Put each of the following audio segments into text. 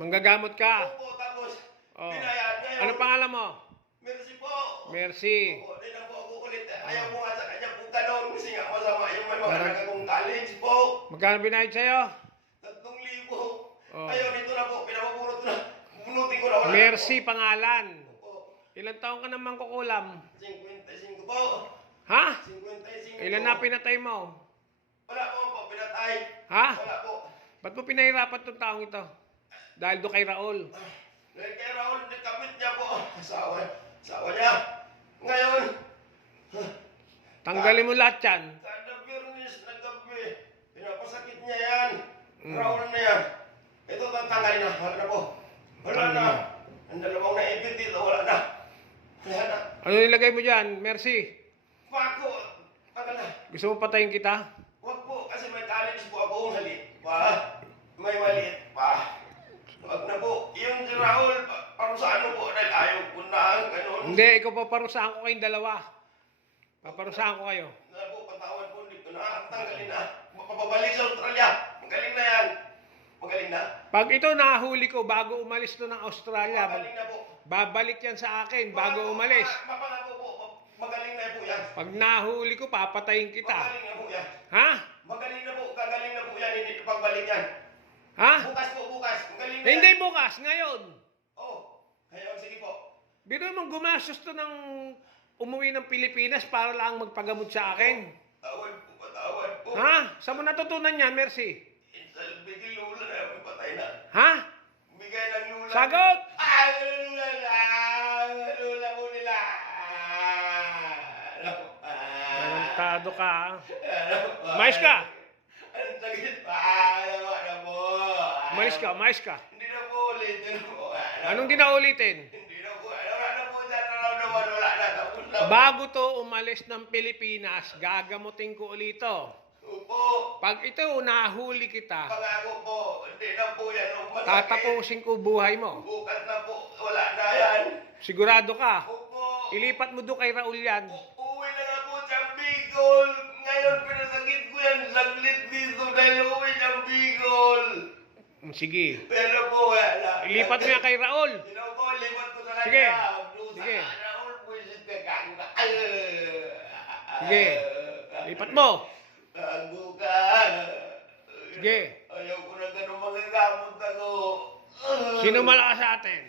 Manggagamot ka? Opo, tapos, Oh. binayad ngayon. Ano pangalan mo? Mercy po. Mercy. Opo, di na po ako ulit. Ayaw mo nga sa kanya po tanong kasi nga masama yung may mga Parang- anak akong college po. Magkano binayad sa'yo? 3,000. Oh. Ayaw nito na po, pinapabunot ko na. Bunutin ko na wala. Mercy pangalan. Opo, Ilang taong ka naman kukulam? 55 po. Ha? 55. Ilan na pinatay mo? Wala po, pinatay. Ha? Wala po. Ba't mo pinahirapan tong taong ito? Dahil doon kay Raul. Dahil kay Raul, nakamit niya po. Asawa niya. Ngayon, Tanggalin mo lahat yan. kada Biyernes na gabi, pinapasakit niya yan. Mm. Raul na yan. Ito, tatanggalin na. Wala na po. Wala Tanggalin na. na. Ang dalawang naipit dito, wala na. Wala na. Ano nilagay mo dyan, Mercy? Pako, tanggal na. Gusto mo patayin kita? Huwag po, kasi may college po akong maliit pa. May maliit pa. Huwag na po. Yung si Raul, parang sa ano po, dahil ayaw ko na, ganun. Hindi, ikaw paparusahan ko kayong dalawa. Paparusahan ko kayo. Na po, patawan po dito na. Tanggalin na. Mapapabalik sa Australia. Magaling na yan. Magaling na. Pag ito nahuli ko bago umalis to ng Australia, Magaling na po. babalik yan sa akin bago umalis. Mapangako po. Magaling na po yan. Pag nahuli ko, papatayin kita. Magaling na po yan. Ha? Magaling na po. Gagaling na po yan. Hindi pagbalik yan. Ha? Bukas po, bukas. Magaling na Hindi yan. bukas, ngayon. Oh. Ngayon, sige po. Biro mong gumastos to ng umuwi ng Pilipinas para lang magpagamot sa akin. Tawad po, patawad po. Ha? Saan mo natutunan yan, Mercy? Insal, bigay lula na. Patay na. Ha? Bigay ng lula. Sagot! Lula na. Lula po nila. Talentado ka, ha? Mais ka! Ang sakit pa. Na po. Mais ka. Hindi na po ulit. Hindi na po. Anong di na ulitin? Hindi na po. Wala na po dyan. Wala na. Tapos na. Bago to umalis ng Pilipinas, gagamutin ko ulit to. Opo. Pag ito nahuli kita, Pangako po. Hindi na po yan. Masakit. tatapusin ko buhay mo. Bukas na po. Wala na yan. Sigurado ka. Opo. Ilipat mo doon kay Raul yan. Uwi na nga po sa Bicol. Ngayon pinasakit ko yan. Saglit dito dahil uwi ng Bicol. Sige. Pero po wala. Ilipat mo yan kay Raul. Sino po, lipat ko sa kanya. Sige. Blusa Sige. ka, Raul, buwisit ka kanga. Sige. Lipat mo. Tago ka. Sige. Ayaw ko na ganun magagamot ako. Sino malakas sa atin?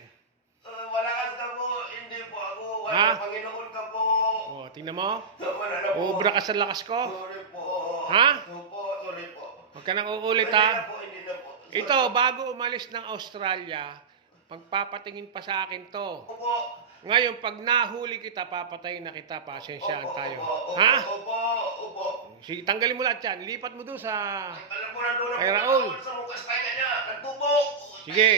Malakas ka po. Hindi po ako. Ha? Wala, Panginoon ka po. O, tingnan mo. Wala na po. Ubra ka sa lakas ko. Sorry po. Ha? Opo, sorry po. Huwag ka nang uulit, Hindi na ha? po, hindi na po. Sorry. Ito, bago umalis ng Australia, pagpapatingin pa sa akin to. Opo. Ngayon, pag nahuli kita, papatayin na kita. Pasensyaan Opo, tayo. opo, Ha? Opo, opo. Sige, tanggalin mo lahat yan. Lipat mo doon sa... Alam mo na doon Kay ako Raul. sa mukas tayo niya. Nagtubo. Sige.